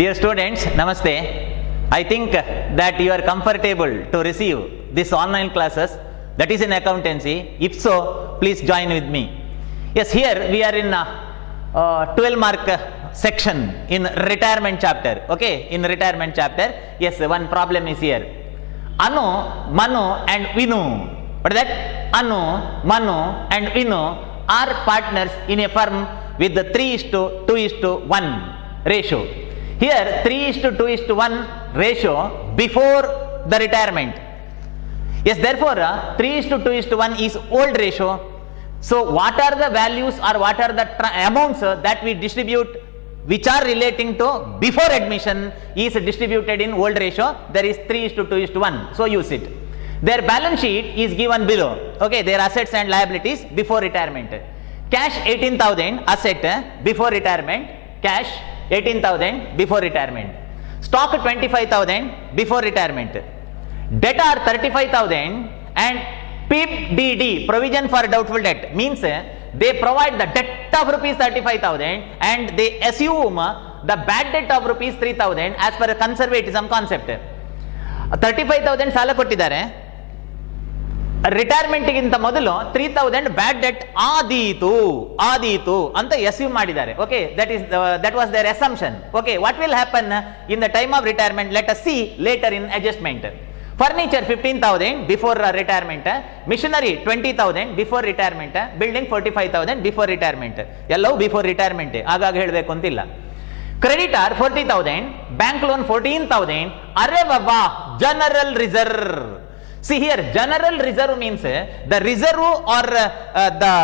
Dear students, Namaste. I think that you are comfortable to receive this online classes that is in accountancy. If so, please join with me. Yes, here we are in 12 mark section in retirement chapter. Okay, in retirement chapter, yes, one problem is here. Anu, Manu and Vinu. What is that? Anu, Manu and Vinu are partners in a firm with the 3:2:1 ratio. Here 3:2:1 ratio before the retirement. Yes, therefore 3:2:1 is old ratio. So what are the values or what are the amounts that we distribute which are relating to before admission is distributed in old ratio? There is 3:2:1. So use it. Their balance sheet is given below. Okay, their assets and liabilities before retirement. Cash 18,000 asset before retirement. Cash 18,000 before retirement. Stock 25,000 before retirement. Debt are 35,000 and PDD, provision for doubtful debt, means they provide the debt of rupees 35,000 and they assume the bad debt of rupees 3,000 as per conservatism concept. 35,000 ಸಾಲ ಕೊಟ್ಟಿದ್ದಾರೆ, retirement ಗಿಂತ ಮೊದಲು 3,000 ಬ್ಯಾಡ್ debt ಆದೀತು ಅಂತ assume ಮಾಡಿದ್ದಾರೆ. Okay, that was there assumption. Okay, what will happen in the time of retirement? Let us see later in adjustment. Furniture 15,000 before retirement, machinery 20,000 before retirement, building 45,000 before retirement. ಎಲ್ಲವೂ before retirement, ಆಗಾಗ ಹೇಳಬೇಕು ಅಂತಿಲ್ಲ. Creditor 40,000, bank loan 14,000. ಅರೆ ಬಾಬಾ, general reserve. See here, general reserve means the reserve or the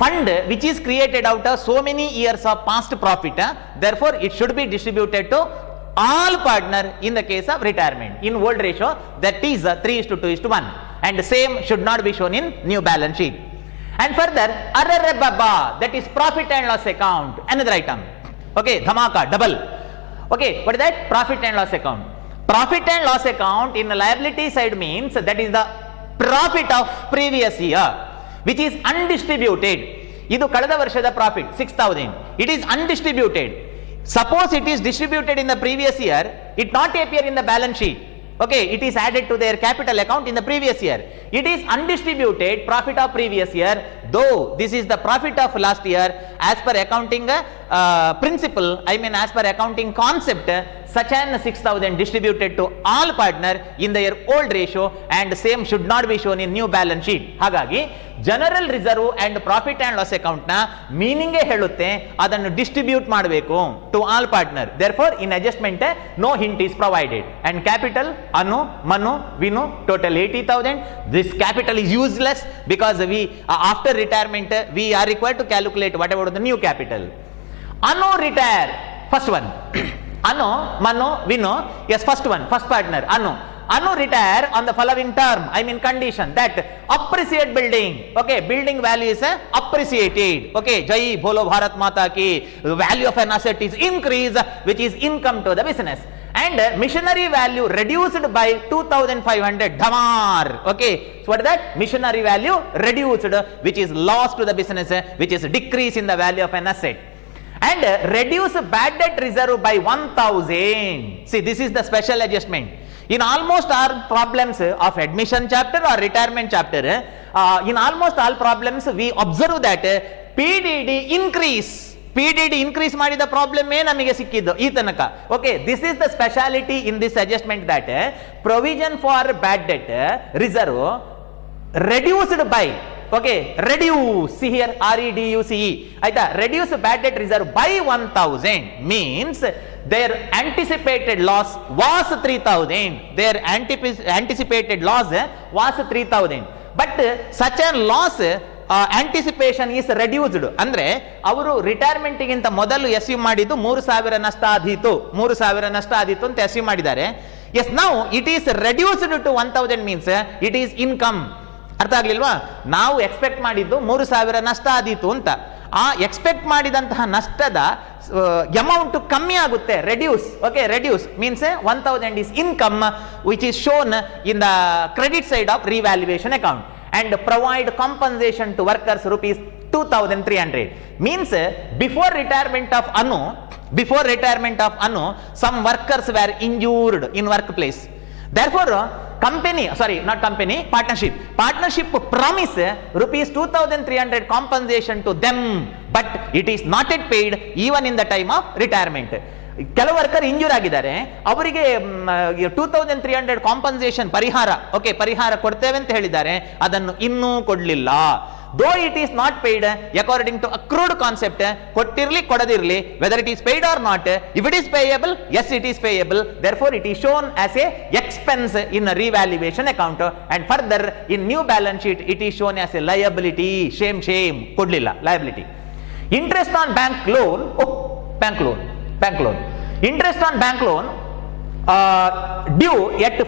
fund which is created out of so many years of past profit. Therefore, it should be distributed to all partner in the case of retirement. In old ratio, that is 3:2:1, and same should not be shown in new balance sheet. And further, arre baba, that is profit and loss account, another item. Okay, dhamaka, double. Okay, what is that? Profit and loss account. Profit and loss account in the liability side means that is the profit of previous year which is undistributed. Idu kalada varshada profit 6,000. It is undistributed. Suppose it is distributed in the previous year, it not appear in the balance sheet. Okay, it is added to their capital account in the previous year. It is undistributed profit of previous year, though this is the profit of last year. As per accounting principle, I mean as per accounting concept, such an 6,000 distributed to all partner in their old ratio and same should not be shown in new balance sheet. Hagagi general reserve and profit and loss account ನ meaning ಹೇಳುತ್ತೆ ಅದನ್ನು distribute ಮಾಡಬೇಕು to all partner. Therefore in adjustment no hint is provided. And capital Anu, Manu, Vinu total 80,000. This capital is useless because we after retirement we are required to calculate whatever the new capital. Anu retire, first one. Anu, Manu, Vinu, yes, first one, first partner, Anu retire on the following term, I mean condition, that appreciate building. Okay, building value is appreciated. Okay, Jai Bolo Bharat Mata ki, the value of an asset is increased, which is income to the business. And missionary value reduced by 2,500 dhamar. Okay, so what is that? Missionary value reduced, which is loss to the business, which is decrease in the value of an asset. And reduce bad debt reserve by 1,000. See, this is the special adjustment. In almost all problems of admission chapter or retirement chapter, in almost all problems we observe that PDD increase ಮಾಡಿದ problem ನಮಗೆ ಸಿಕ್ಕಿದ್ದು ಈ ತನಕ. Okay, this is the speciality in this adjustment that provision for bad debt reserve reduced by, okay, reduce, see here REDUCE, aita, reduce bad debt reserve by 1,000 means their anticipated loss was 3,000. Their anticipated loss was 3,000, but such a loss anticipation is reduced. ಅಂದ್ರೆ ಅವರು retirement ಗಿಂತ ಮೊದಲು assume ಮಾಡಿದ್ದು 3,000 ನಷ್ಟ ಆದೀತು ಅಂತ assume ಮಾಡಿದ್ದಾರೆ. Yes, now it is reduced to 1,000 means it is income. ಅರ್ಥ ಆಗ್ಲಿಲ್ವಾ? ನಾವು ಎಕ್ಸ್ಪೆಕ್ಟ್ ಮಾಡಿದ್ದು 3,000 ನಷ್ಟ ಆದೀತು ಅಂತ. ಆ ಎಕ್ಸ್ಪೆಕ್ಟ್ ಮಾಡಿದಂತಹ ನಷ್ಟದ ಅಮೌಂಟ್ ಕಮ್ಮಿ ಆಗುತ್ತೆ, reduce. Okay, reduce means 1,000 is income which is shown in the credit side of revaluation account and provide compensation to workers rupees 2,300. Means before retirement of Anu, some workers were injured in workplace. Therefore, partnership promise rupees 2,300 compensation to them, but it is not yet paid even in the time of retirement. ಕೆಲವು worker injure ಆಗಿದ್ದಾರೆ, ಅವರಿಗೆ 2,300 compensation ಪರಿಹಾರ ಕೊಡ್ತೇವೆ ಅಂತ ಹೇಳಿದ್ದಾರೆ, ಅದನ್ನು ಇನ್ನೂ ಕೊಡ್ಲಿಲ್ಲ. Though it is not paid according to accrued concept, ಕೊಟ್ಟಿರ್ಲಿ ಕೊಡದಿರ್ಲಿ, whether it is paid or not, if it is payable, as it is payable, therefore it is shown as a expense in revaluation account, and further in new balance sheet it is shown as a liability. Same ಕೊಡ್ಲಿಲ್ಲ, liability. Interest on bank loan, interest on bank loan due at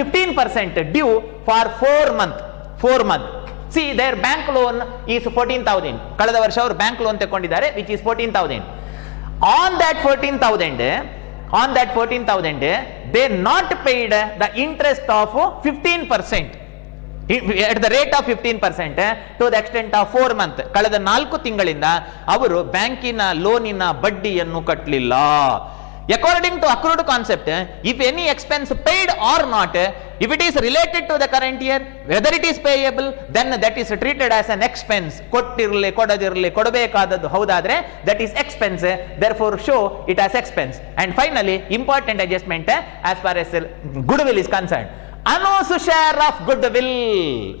15% due for 4 month. See, their bank loan is 14,000. ಕಳೆದ ವರ್ಷ ಅವರು bank loan ತಗೊಂಡಿದ್ದಾರೆ, which is 14,000. On that 14,000 they not paid the interest of 15% at the rate of 15% to the extent of 4 months. ಕಳೆದ 4 ತಿಂಗಳಿಂದ ಅವರು ಬ್ಯಾಂಕಿನ ಲೋನಿನ ಬಡ್ಡಿಯನ್ನು ಕಟ್ಟಲಿಲ್ಲ. According to accrued concept, if any expense paid or not, if it is related to the current year, whether it is payable, then that is treated as an expense. ಕೊಟ್ಟಿರಲಿ ಕೊಡದಿರಲಿ, ಕೊಡಬೇಕಾದದ್ದು ಹೌದಾದ್ರೆ that is expense, therefore show it as expense. And finally, important adjustment as far as goodwill is concerned. Anu's share of goodwill.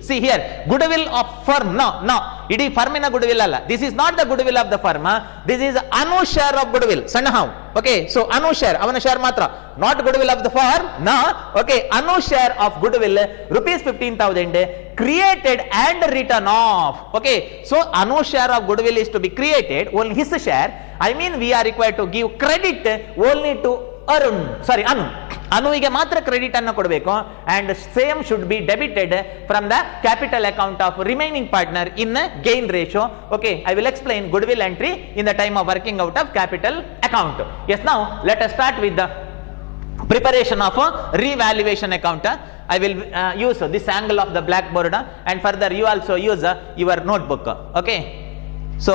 See here, goodwill of firm. No, idi firm ina goodwill alla. This is not the goodwill of the firm. This is Anu's share of goodwill. Somehow, okay. So Anu's share, avana share matra, not goodwill of the firm. No, okay. Anu's share of goodwill rupees 15,000 created and written off. Okay. So Anu's share of goodwill is to be created, only his share. I mean, we are required to give credit only to ಅನುವಿಗೆ ಮಾತ್ರ credit ಅನ್ನು ಕೊಡಬೇಕು, and same should be debited from the capital account of remaining partner in gain ratio. Okay, I will explain goodwill entry in the time of working out of capital account. Yes, now let us start with the preparation of a revaluation account. I will use this angle of the blackboard, and further you also use your notebook. Okay, so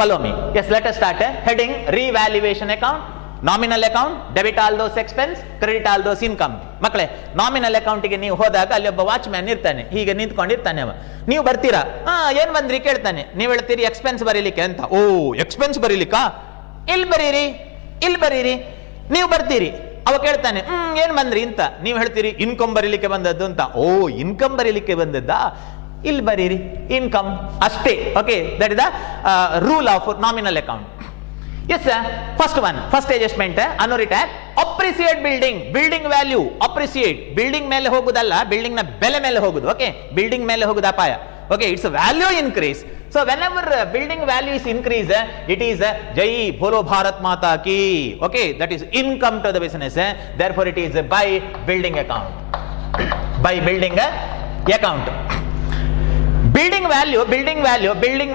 follow me. Yes, let us start. Heading revaluation account. Nominal account, debit all those expense, credit all those income. ಮಕ್ಕಳೇ, nominal ಅಕೌಂಟಿಗೆ ನೀವು ಹೋದಾಗ ಅಲ್ಲಿ ಒಬ್ಬ watchman ಇರ್ತಾನೆ, ಹೀಗೆ ನಿಂತ್ಕೊಂಡಿರ್ತಾನೆ ಅವ. ನೀವು ಬರ್ತೀರಾ, ಏನ್ ಬಂದ್ರಿ ಕೇಳ್ತಾನೆ, ನೀವು ಹೇಳ್ತೀರಿ ಎಕ್ಸ್ಪೆನ್ಸ್ ಬರೀಲಿಕ್ಕೆ ಅಂತ. ಓ, ಎಕ್ಸ್ಪೆನ್ಸ್ ಬರೀಲಿಕ್ಕಾ, ಇಲ್ಲಿ ಬರೀರಿ. ನೀವು ಬರ್ತೀರಿ, ಅವ ಕೇಳ್ತಾನೆ ಏನ್ ಬಂದ್ರಿ ಅಂತ, ನೀವು ಹೇಳ್ತೀರಿ ಇನ್ಕಮ್ ಬರೀಲಿಕ್ಕೆ ಬಂದದ್ದು ಅಂತ. ಓ, ಇನ್ಕಮ್ ಬರೀಲಿಕ್ಕೆ ಬಂದದ್ದಾ, ಇಲ್ಲಿ ಬರೀರಿ ಇನ್ಕಮ್ ಅಷ್ಟೇ. Okay, that is the rule of nominal account. Yes sir, first adjustment, Anu retire, appreciate building value, appreciate, building ಮೇಲೆ ಹೋಗುದಲ್ಲ, building ನ ಬೆಲೆ ಮೇಲೆ ಹೋಗುದು. Okay, building ಮೇಲೆ ಹೋಗುದು ಅಪಾಯ. Okay, it's a value increase. So whenever building value is increased, it is Jai Bolo Bharat Mata Ki. Okay, that is income to the business. Therefore it is by building account. Building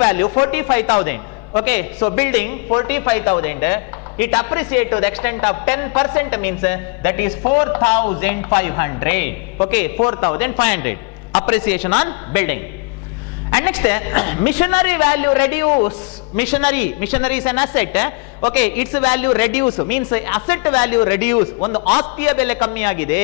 value 45,000. Okay, so building 45,000, it appreciate to the extent of 10% means that is 4,500. Okay, 4,500 appreciation on building. And next, machinery value reduce. Machinery is an asset. Okay, its value reduce means asset value reduce. ಒಂದು ಆಸ್ತಿಯ ಬೆಲೆ ಕಮ್ಮಿ ಆಗಿದೆ.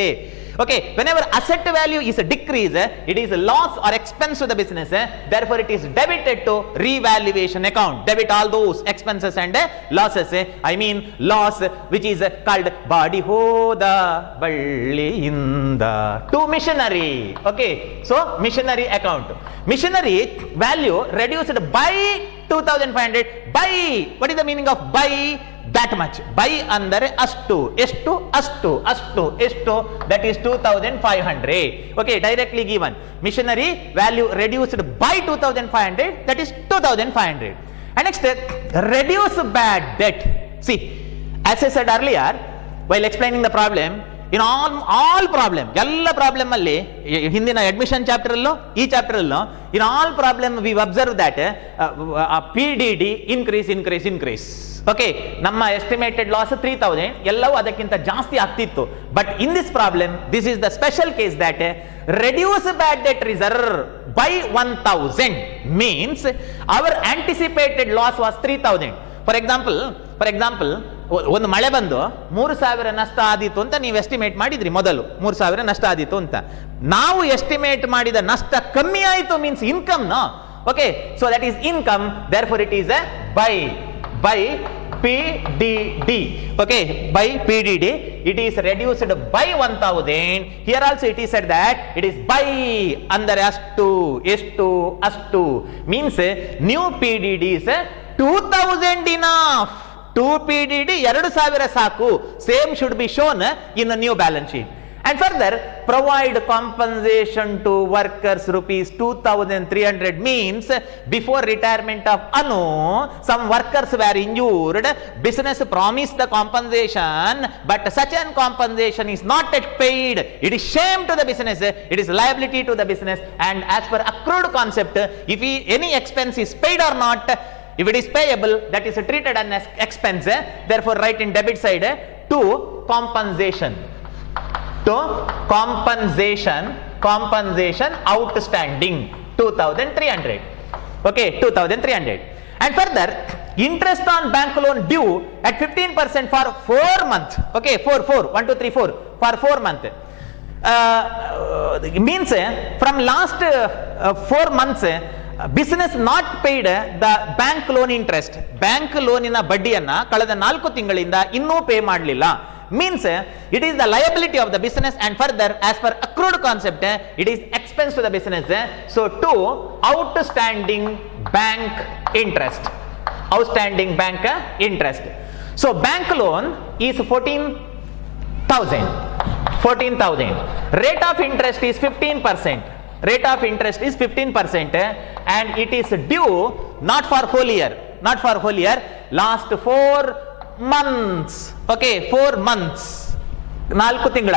Okay, whenever asset value is a decrease, it is a loss or expense to the business. Therefore, it is debited to revaluation account. Debit all those expenses and losses. I mean loss which is called badi hoda balliinda to machinery. Okay, so machinery account. Machinery value reduced by 2,500 by, what is the meaning of by? That much. By ಅಂದರೆ ಅಷ್ಟು, ಅಷ್ಟು, that is 2,500. Okay, directly given. Machinery value reduced by 2,500, that is 2,500. And next, reduce bad debt. See, as I said earlier while explaining the problem, in all problem, ಎಲ್ಲ problem ಅಲ್ಲಿ ಹಿಂದಿನ admission chapter ಅಲ್ಲೂ ಈ chapter ಅಲ್ಲೂ in all problem V observe that PDD increase. Okay, ನಮ್ಮ estimated loss 3000, ಎಲ್ಲವೂ ಅದಕ್ಕಿಂತ ಜಾಸ್ತಿ ಆಗ್ತಿತ್ತು. But in this problem this is the special case that reduce bad debt reserve by 1000 means our anticipated loss was 3000. For example ಒಂದು ಮಳೆ ಬಂದು 3000 ನಷ್ಟ ಆದೀತು ಅಂತ ನೀವು ಎಸ್ಟಿಮೇಟ್ ಮಾಡಿದ್ರಿ, ಮೊದಲು 3000 ನಷ್ಟ ಆದೀತು ಅಂತ. ನಾವು ಎಸ್ಟಿಮೇಟ್ ಮಾಡಿದ ನಷ್ಟ ಕಮ್ಮಿ ಆಯಿತು means income no. Okay, so that is income, therefore it is by PDD. Okay, by PDD it is reduced by 1000. Here also it is said that it is by ಅಂದರೆ ಅಷ್ಟು means new PDD is 2000 enough. 2 PDD 2000 ಸಾಕು. Same should be shown in a new balance sheet. And further, provide compensation to workers rupees 2300 means before retirement of Anu, some workers were injured, business promised the compensation, but such an compensation is not yet paid. It is shame to the business, it is liability to the business, and as per accrued concept, if any expense is paid or not, if it is payable, that is treated as expense, therefore write in debit side to compensation outstanding 2300. Okay, 2300. And further, interest on bank loan due at 15% for 4 months. Okay, 4 1 2 3 4 for 4 months. Means from last 4 months business not paid the bank loan interest. Bank loan ina ಬಡ್ಡಿಯನ್ನ ಕಳೆದ 4 ತಿಂಗಳಿಂದ ಇನ್ನೂ pay ಮಾಡಲಿಲ್ಲ. Means it is the liability of the business, and further as per accrued concept it is expense to the business. So to outstanding bank interest. So bank loan is 14,000. Rate of interest is 15%. And it is due not for whole year, last 4 months. Okay, 4 months, 4 ತಿಂಗಳ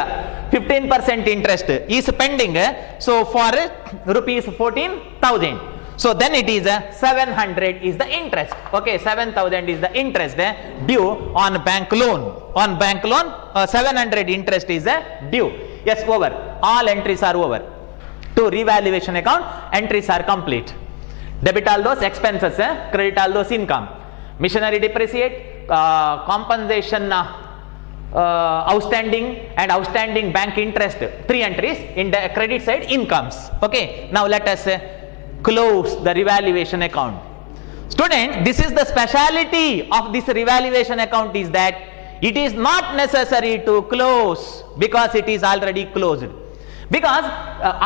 15% interest is pending. So for rupees 14,000, so then it is 700 is the interest. Okay, 7,000 is the interest due on bank loan. 700 interest is due. Yes, over. All entries are over. To revaluation account, entries are complete. Debit all those expenses, credit all those income. Machinery depreciate, compensation outstanding, and outstanding bank interest, 3 entries. In the credit side, incomes. Okay, now let us close the revaluation account. Student, this is the speciality of this revaluation account, is that it is not necessary to close because it is already closed. Because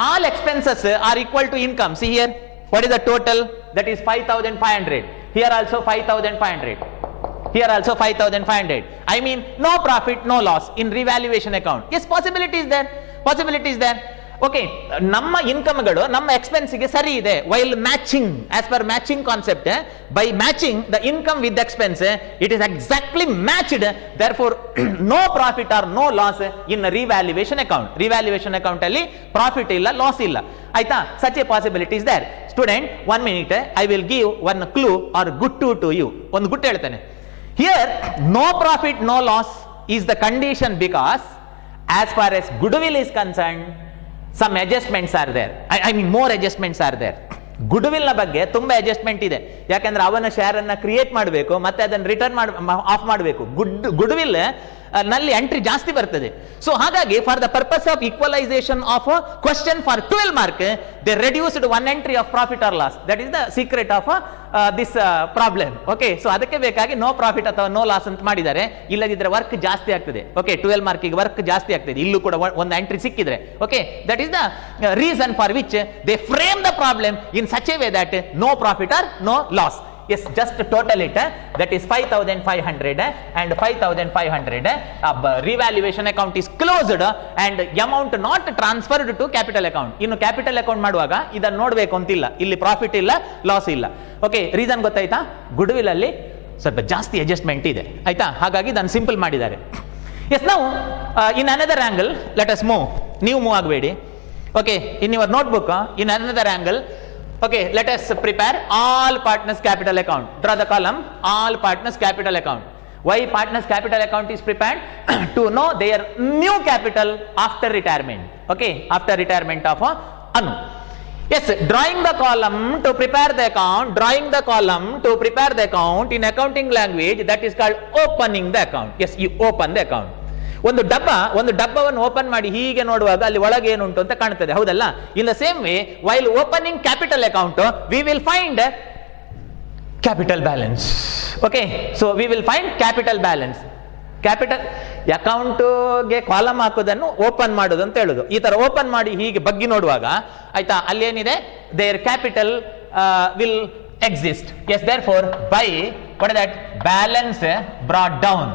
all expenses are equal to income. See here, what is the total? That is 5,500. Here also 5,500. Here also 5,500. I mean, no profit, no loss in revaluation account. Yes, possibility is there. Okay, ನಮ್ಮ ಇನ್ಕಮ್ಗಳು ನಮ್ಮ ಎಕ್ಸ್ಪೆನ್ಸ್ಗೆ ಸರಿ ಇದೆ. While matching, as per matching concept, by matching the income with the expense, it is exactly matched. Therefore, no profit or no loss in revaluation account. Revaluation account ಅಲ್ಲಿ profit ಇಲ್ಲ, loss ಇಲ್ಲ. ಆಯ್ತಾ? Such a possibility is there. Student, 1 minute, I will give one clue or good to you. ಒಂದು ಗುಟ್ಟು ಹೇಳ್ತೇನೆ. Here, no profit, no loss is the condition because as far as goodwill is concerned, some adjustments are there. I mean more adjustments are there. Goodwill ನ ಬಗ್ಗೆ ತುಂಬಾ adjustment ಇದೆ. ಯಾಕಂದ್ರೆ ಅವನ share ಅನ್ನ ಕ್ರಿಯೇಟ್ ಮಾಡಬೇಕು, ಮತ್ತೆ ಅದನ್ನು ರಿಟರ್ನ್ ಆಫ್ ಮಾಡಬೇಕು. ಗುಡ್ವಿಲ್ ನಲ್ಲಿ ಎಂಟ್ರಿ ಜಾಸ್ತಿ ಬರ್ತದೆ. ಸೊ ಹಾಗಾಗಿ for the purpose of equalisation of question for 12 mark they reduced 1 entry of profit or loss. That is the secret of this problem. Okay, so ಅದಕ್ಕೆ ಬೇಕಾಗಿ ನೋ ಪ್ರಾಫಿಟ್ ಅಥವಾ no loss ಅಂತ ಮಾಡಿದ್ದಾರೆ. ಇಲ್ಲದಿದ್ರೆ work ಜಾಸ್ತಿ ಆಗ್ತದೆ. Okay, 12 ಮಾರ್ಕಿಗೆ work ಜಾಸ್ತಿ ಆಗ್ತದೆ. ಇಲ್ಲೂ ಕೂಡ ಒಂದು ಎಂಟ್ರಿ ಸಿಕ್ಕಿದ್ರೆ. Okay, that is the reason for which they frame the problem in such a way that no profit or no loss. Yes, just total it, that is 5,500 and 5,500 revaluation account is closed and amount not transferred to capital account. ಇನ್ನು capital account ಮಾಡುವಾಗ ಇದನ್ನು ನೋಡಬೇಕು ಅಂತಿಲ್ಲ. ಇಲ್ಲಿ profit ಇಲ್ಲ, loss ಇಲ್ಲ. Okay, reason ಗೊತ್ತಾಯ್ತಾ? Goodwill ಅಲ್ಲಿ ಸ್ವಲ್ಪ ಜಾಸ್ತಿ ಅಡ್ಜಸ್ಟ್ಮೆಂಟ್ ಇದೆ. ಆಯ್ತಾ? ಹಾಗಾಗಿ ಇದನ್ನು ಸಿಂಪಲ್ ಮಾಡಿದ್ದಾರೆ. Yes, now in another angle, let us move. New move agvedi. Okay, in your notebook, in another angle, okay, let us prepare all partners capital account. Draw the column all partners capital account. Why partners capital account is prepared? To know their new capital after retirement. Okay, after retirement of Anu. Yes, drawing the column to prepare the account, drawing the column to prepare the account in accounting language, that is called opening the account. Yes, you open the account. ಒಂದು ಡಬ್ಬವನ್ನು open ಮಾಡಿ ಹೀಗೆ ನೋಡುವಾಗ ಅಲ್ಲಿ ಒಳಗೆ ಏನುಂಟು ಅಂತ ಕಾಣುತ್ತದೆ, ಹೌದಲ್ಲ? In the same way while opening capital account we will find capital balance. Okay, so we will find capital balance. Capital ಅಕೌಂಟ್ಗೆ ಕಾಲಮ್ ಹಾಕೋದನ್ನು ಓಪನ್ ಮಾಡೋದು ಅಂತ ಹೇಳುದು. ಈ ತರ ಓಪನ್ ಮಾಡಿ ಹೀಗೆ ಬಗ್ಗಿ ನೋಡುವಾಗ ಆಯ್ತಾ, ಅಲ್ಲಿ ಏನಿದೆ, there capital will exist. Yes, therefore by what is that balance brought down.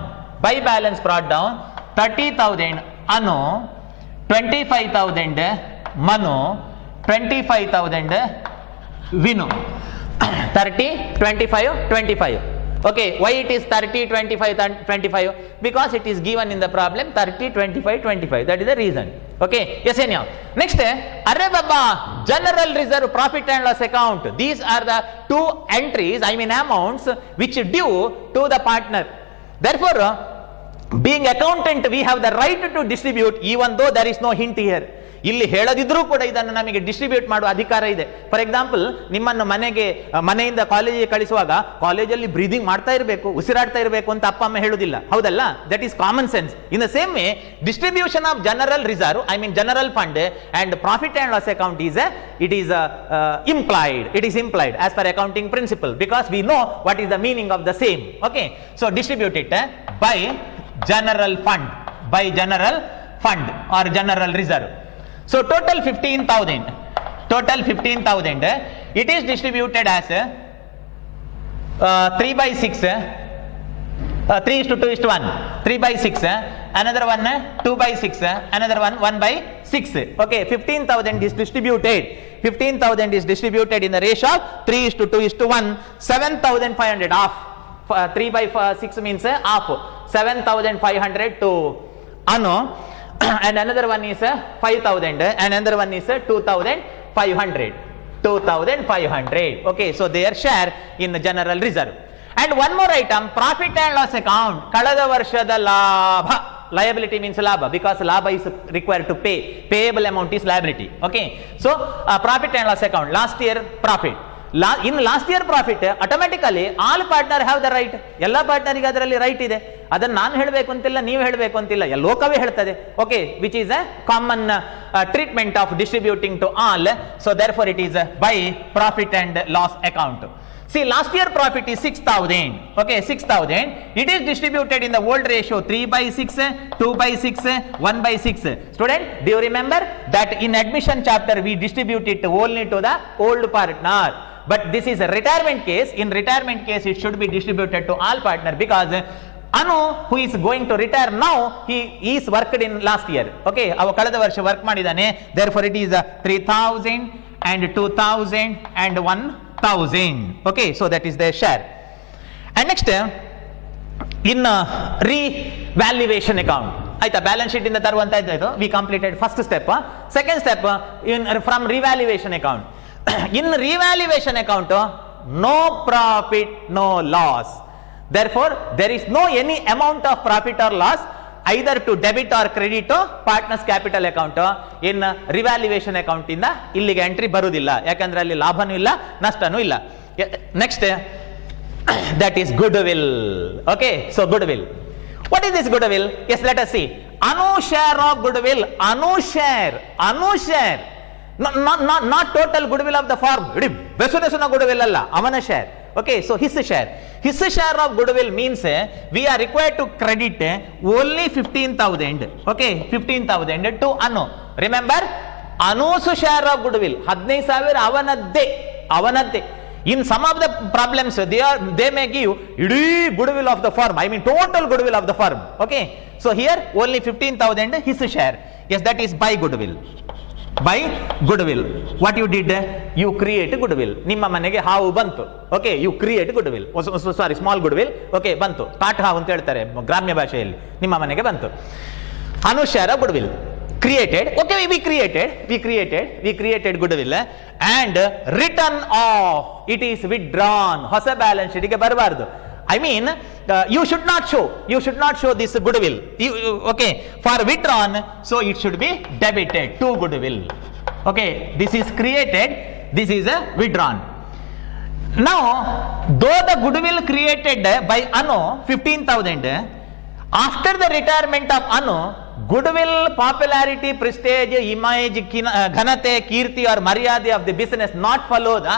By balance brought down 30,000 Anu, 25,000 Manu, 25,000 Vinu. 30, 25, 25. Okay, why it is 30, 25, 25? Because it is given in the problem 30, 25, 25. That is the reason. Okay, yes, anyhow. Next, Arre Baba, general reserve profit and loss account. These are the two entries, I mean amounts, which due to the partner. Therefore, being accountant, we have the right to distribute even though there is no hint here. ಇಲ್ಲಿ ಹೇಳದಿದ್ರೂ ಕೂಡ ಇದನ್ನು ನಮಗೆ distribute ಮಾಡುವ ಅಧಿಕಾರ ಇದೆ. For example, ನಿಮ್ಮನ್ನು ಮನೆಯಿಂದ ಕಾಲೇಜಿಗೆ ಕಳಿಸುವಾಗ ಕಾಲೇಜಲ್ಲಿ ಬ್ರೀದಿಂಗ್ ಮಾಡ್ತಾ ಇರಬೇಕು, ಉಸಿರಾಡ್ತಾ ಇರಬೇಕು ಅಂತ ಅಪ್ಪ ಅಮ್ಮ ಹೇಳುದಿಲ್ಲ, ಹೌದಲ್ಲ? That is common sense. In the same way distribution of general reserve, I mean general fund and profit and loss account it is implied as per accounting principle, because we know what is the meaning of the same. Okay, so distribute it by general fund or general reserve. So total 15,000. It is distributed as 3 by 6, 3:2:1, 3 by 6, another one 2 by 6, another one 1 by 6. Okay, 15,000 is distributed. 15,000 is distributed in the ratio of 3:2:1. 7,500 half. 3 by 6 means half. 7,500 to Anu, and another one is 5,000, and another one is 2,500. 2,500. Okay, so their share in the general reserve. And one more item, profit and loss account. Kalada varshada labha. Liability means labha, because labha is required to pay. Payable amount is liability. Okay, so profit and loss account. Last year profit. In last year profit, automatically all partner have the right. ಎಲ್ಲ ಪಾರ್ಟ್ನರಿಗೆ ಅದರಲ್ಲಿ right ಇದೆ. ಅದನ್ನು ನಾನು ಹೇಳಬೇಕು ಅಂತಿಲ್ಲ, ನೀವು ಹೇಳಬೇಕು ಅಂತಿಲ್ಲ, ಲೋಕವೇ ಹೇಳ್ತದೆ. ಓಕೆ, which is a common treatment of distributing to all. So therefore it is by profit and loss account. See, last year profit is 6,000. Okay, 6,000. It is distributed in the old ratio 3 by 6, 2 by 6, 1 by 6. Student, do you remember that in admission chapter we distribute it only to the old partner? But this is a retirement case. In retirement case, it should be distributed to all partner, because Anu, who is going to retire now, he is worked in last year. Okay, our kalada varsha work madidane. Therefore, it is 3,000 and 2,000 and 1,000. Okay, so that is their share. And next, in revaluation account. ಆಯ್ತಾ, balance sheet ಇಂದ ತರುವಂತ ಇದ್ದಾಯ್ತು. We completed first step. Second step, from revaluation account. In revaluation account, no profit, no loss. Therefore, there is no any amount of profit or loss either to debit or credit to partners capital account. In revaluation account ಇಂದ ಇಲ್ಲಿಗೆ entry ಬರುವುದಿಲ್ಲ, ಯಾಕಂದ್ರೆ ಅಲ್ಲಿ ಲಾಭನೂ ಇಲ್ಲ, ನಷ್ಟನೂ ಇಲ್ಲ. Next, that is goodwill. Okay, so goodwill. What is this goodwill? Yes, let us see. Anu share of goodwill. Anu share. Not total goodwill of the firm. Besudesuna goodwill alla, avana share. Okay, so his share of goodwill means we are required to credit only 15,000. Okay, 15,000 to Anu. Remember, Anu's share of goodwill 15,000 avanadde. In some of the problems, they may give goodwill of the firm, I mean total goodwill of the firm. Okay, so here only 15,000 his share. Yes, that is by goodwill. By goodwill. What you did, you create goodwill. ನಿಮ್ಮ ಮನೆಗೆ ಹಾವು ಬಂತು, okay, you create goodwill, sorry small goodwill, okay, ಬಂತು. ಕಾಟ್ ಹಾವು ಅಂತ ಹೇಳ್ತಾರೆ ಗ್ರಾಮ್ಯ ಭಾಷೆಯಲ್ಲಿ. ನಿಮ್ಮ ಮನೆಗೆ ಬಂತು. ಅನುಶಾರ goodwill created, okay, we created goodwill and written off, it is withdrawn. ಹೊಸ ಬ್ಯಾಲೆನ್ಸ್ ಶೀಟ್ಗೆ ಬರಬಾರದು. I mean, you should not show this goodwill, okay, for withdrawn, so it should be debited to goodwill. Okay, this is created, this is a withdrawn. Now, though the goodwill created by Anu 15,000, after the retirement of Anu, goodwill, popularity, prestige, image, ಘನತೆ, ಕೀರ್ತಿ or ಮರ್ಯಾದೆ of the business not follow the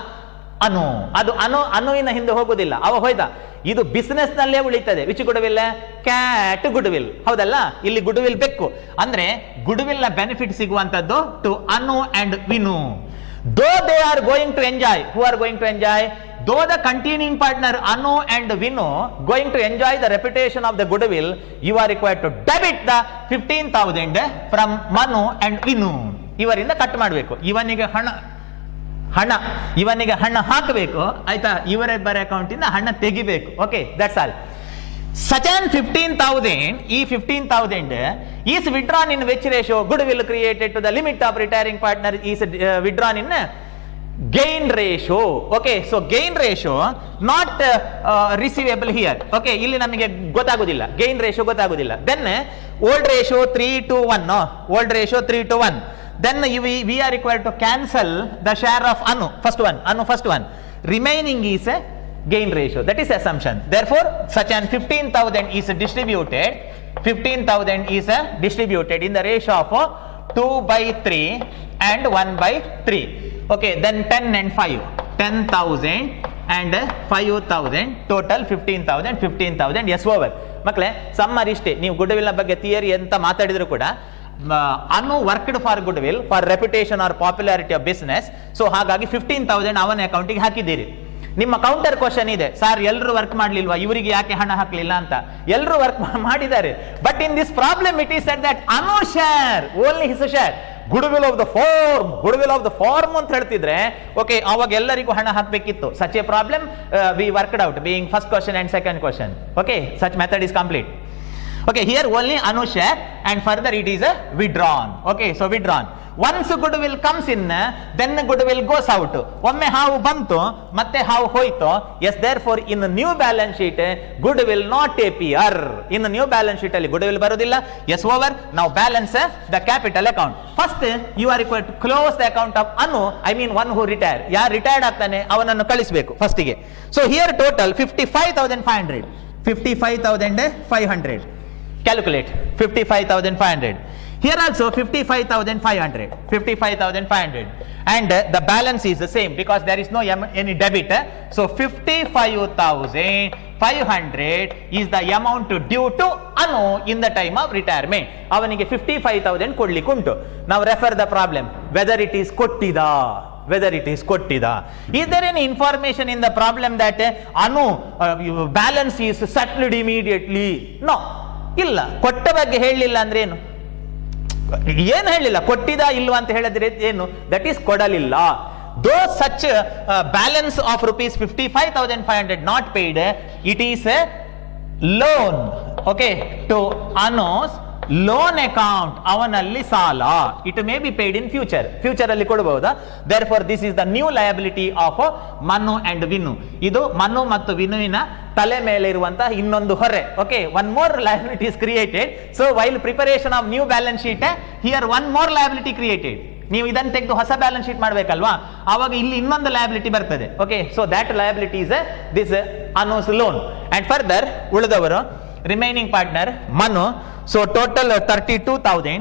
ಅನು. ಅದು ಅನುವಿನ ಹಿಂದೆ ಹೋಗುದಿಲ್ಲ, ಅವ ಹೋಯ್ದ. ಇದು business ನಲ್ಲೇ ಉಳಿತದೆ. Which goodwill, cat goodwill, ಹೌದಲ್ಲ. ಇಲ್ಲಿ ಗುಡ್ವಿಲ್ ಬೇಕು ಅಂದ್ರೆ ಗುಡ್ವಿಲ್ ನ ಬೆನಿಫಿಟ್ ಸಿಗುವಂತದ್ದು to Anu and Vinu. Though they are going to enjoy, who are going to enjoy? Though the continuing partner Anu and Vinu going to enjoy the reputation of the goodwill, you are required to debit the 15,000 from Manu and Vinu. ಇವರಿಂದ cut ಮಾಡಬೇಕು. ಇವನಿಗೆ ಹಣ ಹಾಕಬೇಕು, ಆಯ್ತಾ. ಇವರಿಬ್ಬರ account ಇಂದ ಹಣ ತೆಗಿಬೇಕು. Okay, that's all. Such an 15,000, ಈ 15,000 is withdrawn in which ratio? Goodwill created to the limit of retiring partner is withdrawn in gain ratio. Okay, so gain ratio not receivable here. Okay, ಇಲ್ಲಿ ನಮಗೆ ಗೊತ್ತಾಗುದಿಲ್ಲ, gain ratio ಗೊತ್ತಾಗುದಿಲ್ಲ. Then old ratio 3:1, no, old ratio 3:1. Then we are required to cancel the share of Anu, first one. Remaining is a gain ratio, that is assumption. Therefore, such an 15,000 is distributed. 15,000 is distributed in the ratio of 2/3 and 1/3. Okay, then 10 and 5, 10,000 and 5,000, total 15,000. Yes, over. ಮಕ್ಕಳೇ, summer ಇಷ್ಟೇ. ನೀವು goodwill ಬಗ್ಗೆ theory ಅಂತ ಮಾತಾಡಿದ್ರು ಕೂಡ, Anu worked for goodwill, for reputation or popularity of business. So ಹಾಗಾಗಿ 15,000 ಅವನ ಅಕೌಂಟಿಗೆ ಹಾಕಿದ್ದೀರಿ. ನಿಮ್ಮ ಕೌಂಟರ್ ಕ್ವಶನ್ ಇದೆ, ಸರ್ ಎಲ್ಲರೂ ವರ್ಕ್ ಮಾಡ್ಲಿಲ್ವಾ, ಇವರಿಗೆ ಯಾಕೆ ಹಣ ಹಾಕ್ಲಿಲ್ಲ ಅಂತ. ಎಲ್ಲರೂ ವರ್ಕ್ ಮಾಡಿದ್ದಾರೆ, but in this problem it is that Anu share, only his share. Goodwill of the firm ಅಂತ ಹೇಳ್ತಿದ್ರೆ, ಓಕೆ, ಅವಾಗ ಎಲ್ಲರಿಗೂ ಹಣ ಹಾಕಬೇಕಿತ್ತು. Such A problem V worked out being first question and second question. Okay, such method is complete. Okay, here only Anu share and further it is a withdrawn. Okay, so withdrawn. Once goodwill comes in, then goodwill goes out. ಒಮ್ಮೆ ಹಾವು ಬಂತು ಮತ್ತೆ ಹಾವು ಹೋಯ್ತು. Yes, therefore in the new balance sheet goodwill not appear. In the new balance sheet ಅಲ್ಲಿ goodwill ಬರೋದಿಲ್ಲ. Yes, over. Now balance the capital account. First you are required to close the account of Anu, I mean one who retired. ಯಾರು retired ಆಗ್ತಾನೆ ಅವನನ್ನು ಕಳಿಸಬೇಕು ಫಸ್ಟಿಗೆ. So here total 55,500. 55,500. Calculate 55,500. Here also 55,500. 55,500. And the balance is the same because there is no any debit. So 55,500 is the amount due to Anu in the time of retirement. ಅವನಿಗೆ 55,000 ಕೊಡ್ಲಿಕ್ಕುಂಟು. Now refer the problem. Whether it is ಕೊಟ್ಟಿದ. Is there any information in the problem that Anu balance is settled immediately? No. ಇಲ್ಲ. ಕೊಟ್ಟ ಬಗ್ಗೆ ಹೇಳಲಿಲ್ಲ ಅಂದ್ರೆ ಏನು ಹೇಳಿಲ್ಲ, ಕೊಟ್ಟಿದ ಇಲ್ವಾ ಅಂತ ಹೇಳಿದ್ರೆ ಏನು, ದಟ್ ಈಸ್ ಕೊಡಲಿಲ್ಲ. Though such balance of rupees 55,500 not paid, it is a loan. Okay, to Anu's loan account, ಅವನಲ್ಲಿ ಸಾಲ. It may be paid in future ಅಲ್ಲಿ ಕೊಡಬಹುದಾ. Therefore this is the new liability of Manu and Vinu. ಇದು ಮನು ಮತ್ತು ವಿನುವಿನ ತಲೆ ಮೇಲೆ ಇರುವಂತಹ ಇನ್ನೊಂದು ಹೊರೆ. Okay, one more liability is created. So while preparation of new balance sheet, here one more liability created. ನೀವು ಇದನ್ನು ತೆಗೆದು ಹೊಸ ಬ್ಯಾಲೆನ್ಸ್ ಶೀಟ್ ಮಾಡಬೇಕಲ್ವಾ, ಆವಾಗ ಇಲ್ಲಿ ಇನ್ನೊಂದು ಲಯಬಿಲಿಟಿ ಬರ್ತದೆ. Okay, so that liability is this Anu's loan. And further ಉಳಿದವರು remaining partner Manu. So total 32,000,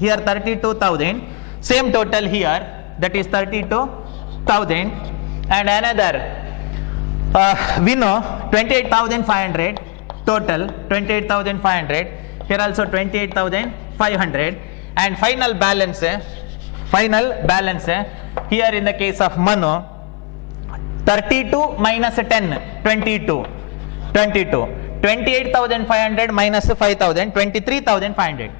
here 32,000, same total here, that is 32,000, and another Vinu 28,500, total 28,500, here also 28,500, and final balance here in the case of Manu 32 minus 10, 22. 28,500 minus 5,000, 23,500.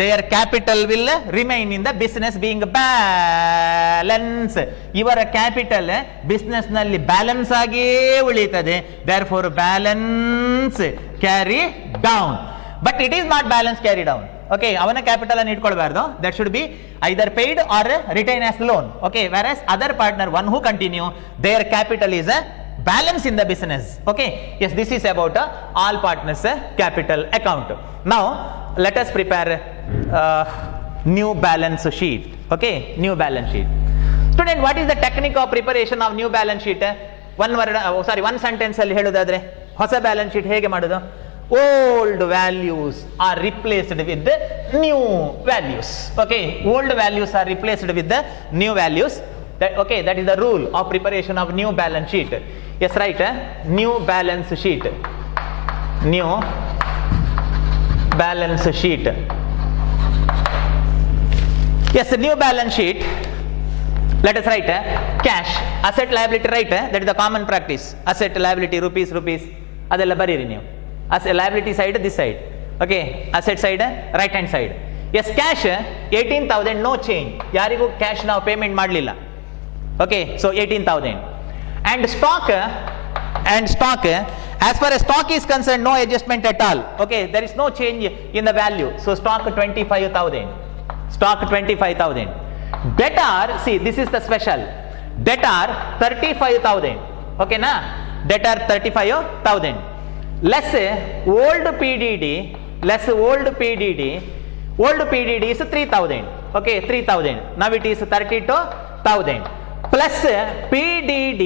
their capital will remain in the business being balance. ಇವರ capital business ನಲ್ಲಿ balance ಆಗೇ ಉಳಿತದೆ, therefore balance carry down, but it is not balance carry down. Okay, ಅವನ capital ಅನ್ನು ಇಟ್ಕೊಳ್ಬಾರ್ದು, that should be either paid or retained as loan. Okay, whereas other partner, one who continue, their capital is a balance in the business. Okay, yes, this is about all partners capital account. Now let us prepare new balance sheet. Okay, new balance sheet. Student, what is the technique of preparation of new balance sheet? One word, one sentence ಅಲ್ಲಿ ಹೇಳುವುದಾದ್ರೆ ಹೊಸ balance sheet ಹೇಗೆ ಮಾಡೋದು? Old values are replaced with the new values. Okay, old values are replaced with the new values. Okay, that is the rule of preparation of new balance sheet. Yes, right, new balance sheet. New balance sheet. Yes, new balance sheet. Let us write cash, asset, liability, right? That is the common practice. Asset, liability, rupees ಅದೆಲ್ಲ ಬರೀರಿ ನೀವು. Liability side this side. Okay, asset side right hand side. Yes, cash 18,000, no change. ಯಾರಿಗೂ cash ನಾವು payment ಮಾಡಲಿಲ್ಲ. Okay, so 18,000. And stock, as far as stock is concerned, no adjustment at all. Okay, there is no change in the value. So stock 25,000. Stock 25,000. Debtor, see, this is the special. Debtor 35,000. Okay, na? Debtor 35,000. Less old PDD. Old PDD is 3,000. Okay, 3,000. Now it is 32,000. Plus PDD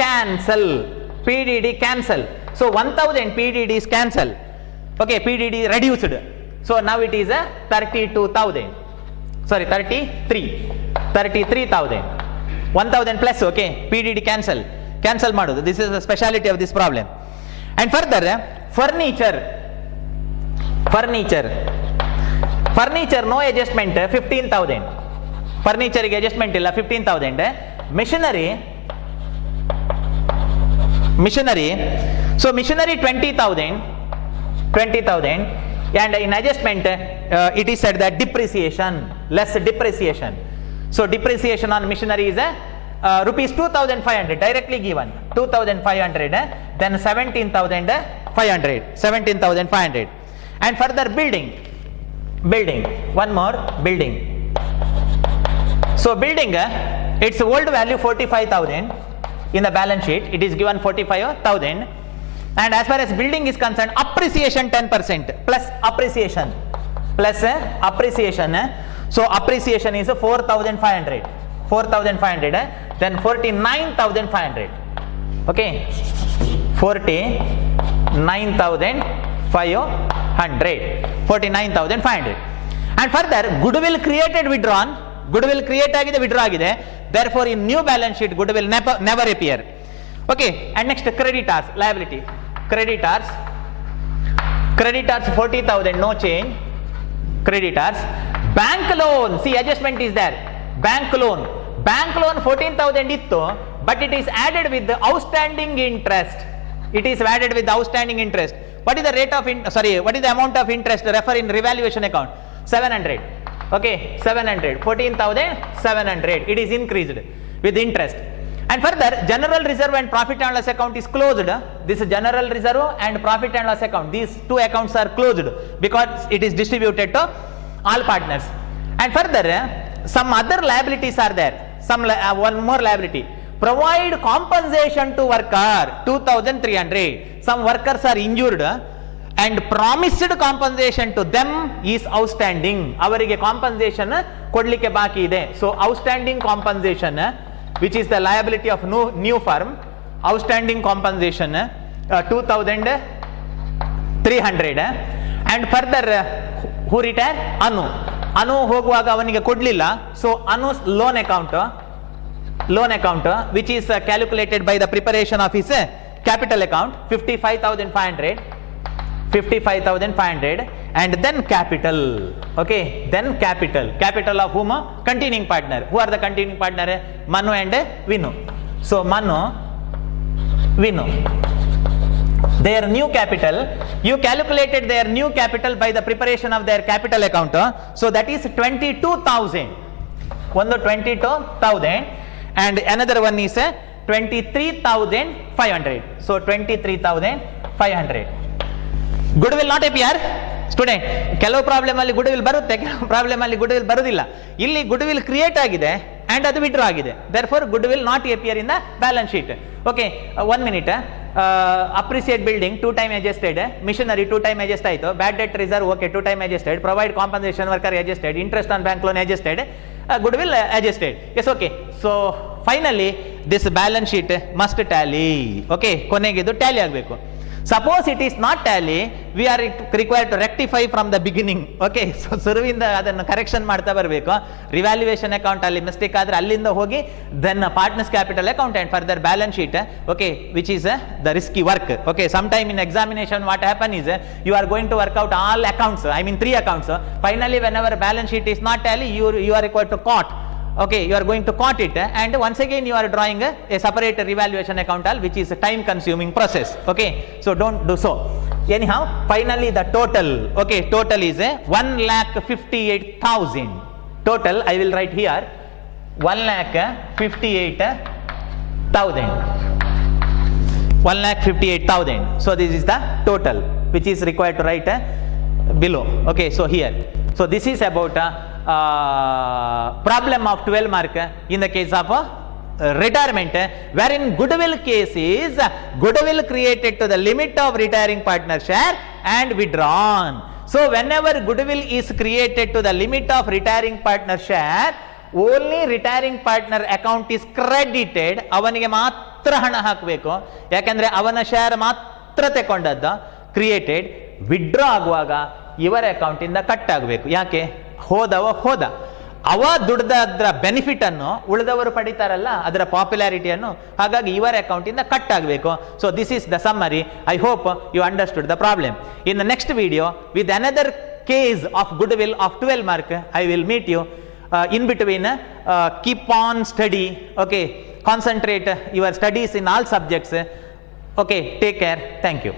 cancel. So 1,000 PDD is cancel. Okay, PDD reduced. So now it is 32,000. Sorry, 33,000. 1,000 plus. Okay, PDD cancel ಮಾಡುದು. This is the speciality of this problem. And further, furniture, no adjustment, 15,000. Furniture ಗೆ adjustment ಇಲ್ಲ, 15,000. Machinery, so machinery 20,000, and in adjustment it is said that depreciation, less depreciation. So depreciation on machinery is rupees 2,500 directly given, 2,500, then 17,500. And further building, one more building. So building, its old value 45,000 in the balance sheet, it is given 45,000. And as far as building is concerned, appreciation 10% plus appreciation. So appreciation is 4,500. Then 49,500. Okay, 49,500. And further, goodwill created, withdrawn. Goodwill create ಆಗಿದೆ, withdraw ಆಗಿದೆ. Therefore, in new balance sheet, goodwill never appear. Okay, and next creditors, liability. Creditors 40,000, no change. Creditors. Bank loan, see, adjustment is there. Bank loan 14,000 ittu, but it is added with the outstanding interest. What is the rate of what is the amount of interest? Refer in revaluation account. 700. Okay, 700. 14,700. It is increased with interest. And further, general reserve and profit and loss account is closed. This general reserve and profit and loss account, these two accounts are closed because it is distributed to all partners. And further, some other liabilities are there. One more liability. Provide compensation to worker, 2,300. Some workers are injured and promised compensation to them is outstanding. ಅವರಿಗೆ compensation ಕೊಡ್ಲಿಕ್ಕೆ ಬಾಕಿ ಇದೆ. So outstanding compensation, which is the liability of new firm, outstanding compensation 2,300. And further, who retire? Anu ಹೋಗುವಾಗ ಅವನಿಗೆ ಕೊಡ್ಲಿಲ್ಲ. So Anu's loan account which is calculated by the preparation of his capital account, 55,500, and then capital. Okay, then capital of whom? Continuing partner. Who are the continuing partner? Manu and Vinu. So Manu, Vinu. their new capital, you calculated their new capital by the preparation of their capital account. So that is 22,000. One 22,000 and another one is 23,500. So 23,500. Goodwill not appear. Student, ಕೆಲವು problem ಅಲ್ಲಿ goodwill ಬರುತ್ತೆ, ಕೆಲವು problem ಅಲ್ಲಿ goodwill ಬರುವುದಿಲ್ಲ. ಇಲ್ಲಿ goodwill create ಆಗಿದೆ and ಅದು withdraw ಆಗಿದೆ. Therefore goodwill not appear in the balance sheet. Okay, 1 minute. Appreciate building 2 time adjusted, machinery 2 time adjust ಆಯಿತು, bad debt reserve okay 2 time adjusted, provide compensation worker adjusted, interest on bank loan adjusted, goodwill adjusted. Yes, okay. So finally this balance sheet must Tally. Okay, ಕೊನೆಗೆ ಇದು Tally ಆಗಬೇಕು. Suppose it is not tally, we are required to rectify from the beginning. Okay, so ಶುರುವಿಂದ ಅದನ್ನು correction ಮಾಡ್ತಾ ಬರಬೇಕು. Revaluation account ಅಲ್ಲಿ mistake ಆದ್ರೆ ಅಲ್ಲಿಂದ ಹೋಗಿ then partners capital account and further balance sheet. Okay, which is the risky work. Okay, sometime in examination what happen is you are going to work out all accounts, I mean 3 accounts. Finally whenever balance sheet is not tally, you are required to quote. Okay, you are going to quote it and once again you are drawing a separate revaluation account, which is a time consuming process. Okay, so don't do so. Anyhow, finally the total, okay, total is 1,58,000. Total I will write here 1,58,000. 1,58,000. So this is the total which is required to write below. Okay, so here, so this is about problem of 12 mark in the case of retirement, wherein goodwill case is goodwill created to the limit of retiring partner share and withdrawn. So whenever goodwill is created to the limit of retiring partner share, only retiring partner account is credited. ಅವನಿಗೆ ಮಾತ್ರ ಹಣ ಹಾಕಬೇಕು, ಯಾಕಂದ್ರೆ ಅವನ share ಮಾತ್ರ ತಗೊಂಡದ್ದು. Created, withdraw ಆಗುವಾಗ ಇವರ account ಇಂದ ಕಟ್ ಆಗಬೇಕು. ಯಾಕೆ? ಹೋದ ಅವ ದುಡ್ದದ್ರ ಬೆನಿಫಿಟ್ ಅನ್ನು ಉಳಿದವರು ಪಡಿತಾರಲ್ಲ, ಅದರ ಪಾಪ್ಯುಲಾರಿಟಿಯನ್ನು, ಹಾಗಾಗಿ ಇವರ ಅಕೌಂಟ್ ಇಂದ ಕಟ್ ಆಗಬೇಕು. So this is the summary. I hope you understood the problem. In the next video with another case of goodwill of 12 mark, I will meet you. In between, keep on study. Okay, concentrate your studies in all subjects. Okay, take care. Thank you.